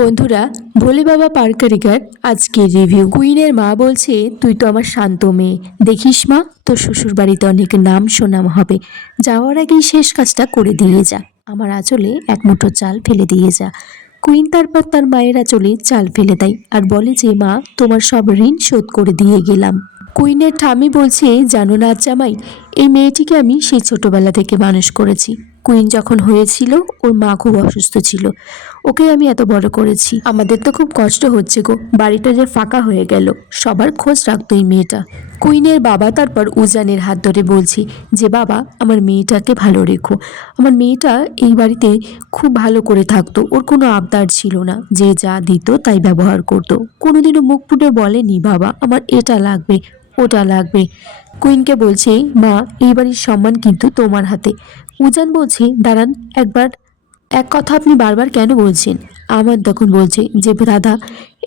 বন্ধুরা, ভোলে বাবা পারকারিকার আজকে রিভিউ। কুইনের মা বলছে, তুই তো আমার শান্ত মেয়ে, দেখিস মা, তোর শ্বশুর বাড়িতে অনেক নাম সুনাম হবে। যাওয়ার আগেই শেষ কাজটা করে দিয়ে যা, আমার আঁচলে এক মুঠো চাল ফেলে দিয়ে যা। কুইন তারপর তার মায়ের আঁচলে চাল ফেলে দেয় আর বলে যে, মা, তোমার সব ঋণ শোধ করে দিয়ে গেলাম। কুইনের ঠামি বলছে, জানো না জামাই, এই মেয়েটিকে আমি সেই ছোটবেলা থেকে মানুষ করেছি। কুইন যখন হয়েছিল ওর মা খুব অসুস্থ ছিল, ওকে আমি এত বড় করেছি। আমাদের তো খুব কষ্ট হচ্ছে গো, বাড়িটা যে ফাঁকা হয়ে গেল। সবার খোঁজ রাখতো এই মেয়েটা। কুইনের বাবা তারপর উজানের হাত ধরে বলছি যে, বাবা, আমার মেয়েটাকে ভালো রেখো। আমার মেয়েটা এই বাড়িতে খুব ভালো করে থাকতো, ওর কোনো আবদার ছিল না, যে যা দিত তাই ব্যবহার করতো। কোনোদিনও মুখ ফুটে বলেনি, বাবা আমার এটা লাগবে ওটা লাগবে। কুইনকে বলছে, মা, এই বাড়ির সম্মান কিন্তু তোমার হাতে। উজান বলছে, দাঁড়ান একবার, এক কথা আপনি বারবার কেন বলছেন? আমান তখন বলছে যে, দাদা,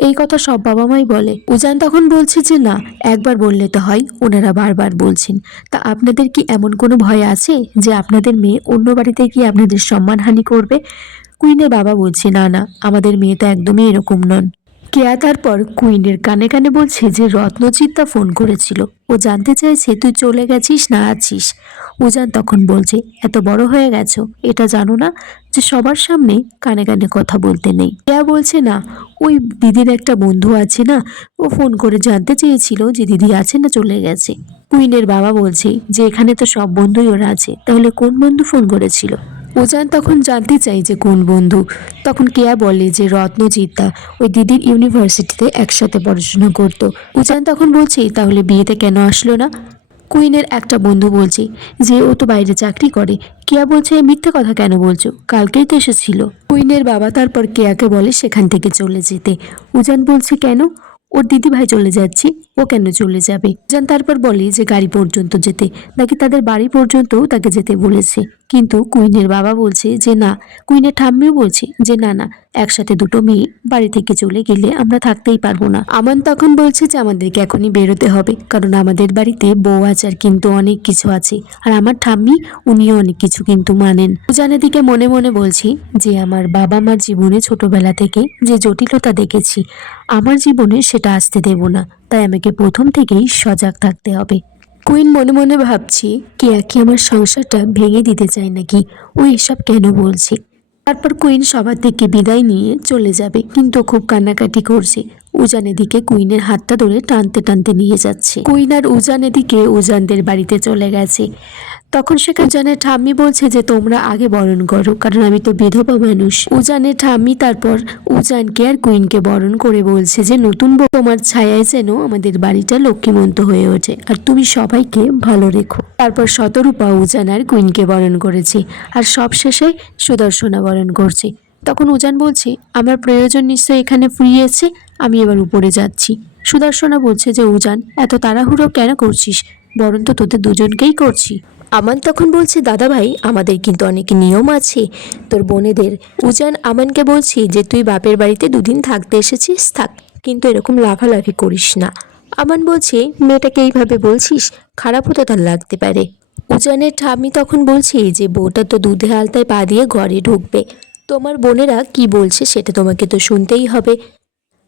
এই কথা সব বাবা মাই বলে। উজান তখন বলছে যে, না, একবার বললে তো হয়, ওনারা বারবার বলছেন। তা আপনাদের কি এমন কোনো ভয় আছে যে আপনাদের মেয়ে অন্য বাড়িতে গিয়ে আপনাদের সম্মানহানি করবে? কুইনের বাবা বলছে, না না, আমাদের মেয়ে তো একদমই এরকম নন। কেয়া তারপর কুইনের কানে কানে বলছে যে, রত্নচিত্তা ফোন করেছিল, ও জানতে চাইছে তুই চলে গেছিস না আছিস। উজান তখন বলছে, এত বড় হয়ে গেছো, এটা জানো না যে সবার সামনে কানে কানে কথা বলতে নেই? কেয়া বলছে, না, ওই দিদির একটা বন্ধু আছে না, ও ফোন করে জানতে চেয়েছিল যে দিদি আছে না চলে গেছে। কুইনের বাবা বলছে যে, এখানে তো সব বন্ধুই ওরা আছে, তাহলে কোন বন্ধু ফোন করেছিল? উজান তখন জানতে চাই যে কোন বন্ধু। তখন কেয়া বলে যে, রত্নজিৎদা, ওই দিদির ইউনিভার্সিটিতে একসাথে পড়াশোনা করতো। উজান তখন বলছে, তাহলে বিয়েতে কেন আসলো না? কুইনের একটা বন্ধু বলছে যে, ও তো বাইরে চাকরি করে। কেয়া বলছে, মিথ্যে কথা কেন বলছো, কালকেই তো এসেছিল। কুইনের বাবা তারপর কেয়াকে বলে সেখান থেকে চলে যেতে। উজান বলছে, কেন? ওর দিদি ভাই চলে যাচ্ছে, ও কেন চলে যাবে? উজান তারপর বলে যে, গাড়ি পর্যন্ত যেতে, নাকি তাদের বাড়ি পর্যন্তও তাকে যেতে বলেছে। কিন্তু কুইনের বাবা বলছে যে, না। কুইনের ঠাম্মিও বলছে যে, না না, একসাথে দুটো মেয়ে বাড়ি থেকে চলে গেলে আমরা থাকতেই পারবো না। আমান তখন বলছে যে, আমাদেরকে এখনই বেরোতে হবে, কারণ আমাদের বাড়িতে বউ আচার কিন্তু অনেক কিছু আছে, আর আমার ঠাম্মি, উনিও অনেক কিছু কিন্তু মানেন। উজানের দিকে মনে মনে বলছি যে, আমার বাবা মার জীবনে ছোটবেলা থেকে যে জটিলতা দেখেছি, আমার জীবনে সেটা আসতে দেব না, তাই আমাকে প্রথম থেকেই সজাগ থাকতে হবে। কুইন মনে মনে ভাবছি, কেয়া কি আমার সংসারটা ভেঙে দিতে চায় নাকি? ও এসব কেন বলছে? তারপর কুইন সবার থেকে বিদায় নিয়ে চলে যাবে, কিন্তু খুব কান্নাকাটি করছে। উজান এদিকে কুইনের হাতটা ধরে টানতে টানতে নিয়ে যাচ্ছে। কুইন আর উজান এদিকে উজানদের বাড়িতে চলে গেছে। তখন সেখানে উজানের ঠাম্মি বলছে যে, তোমরা আগে বরণ করো, কারণ আমি তো বিধবা মানুষ। উজানের ঠাম্মি তারপর উজানকে আর কুইনকে বরণ করে বলছে যে, নতুন বউ, তোমার ছায়ায় যেন আমাদের বাড়িটা লক্ষ্মীমন্ত হয়ে ওঠে, আর তুমি সবাইকে ভালো রেখো। তারপর শতরূপা উজান আর কুইনকে বরণ করেছে, আর সব শেষে সুদর্শনা বরণ করছে। তখন উজান বলছে, আমার প্রয়োজন নিশ্চয়ই এখানে ফুরিয়েছে, আমি এবার উপরে যাচ্ছি। সুদর্শনা বলছে যে, উজান, এত তাড়াহুড়ো কেন করছিস? বরণ তো তোদের দুজনকেই করছি। আমান তখন বলছে, দাদা ভাই, আমাদের কিন্তু অনেক নিয়ম আছে তোর বোনেদের। উজান আমানকে বলছি যে, তুই বাপের বাড়িতে দুদিন থাকতে এসেছিস, থাক, কিন্তু এরকম লাফালাফি করিস না। আমান বলছে, মেয়েটাকে এইভাবে বলছিস, খারাপও তো তার লাগতে পারে। উজানের ঠাম্মি তখন বলছে যে, বউটা তো দুধে আলতায় পা দিয়ে ঘরে ঢুকবে, তোমার বোনেরা কি বলছে সেটা তোমাকে তো শুনতেই হবে।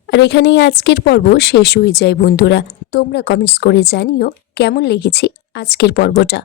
আর এখানেই আজকের পর্ব শেষ হয়ে যায় বন্ধুরা। তোমরা কমেন্টস করে জানিও কেমন লেগেছে আজকের পর্বটা।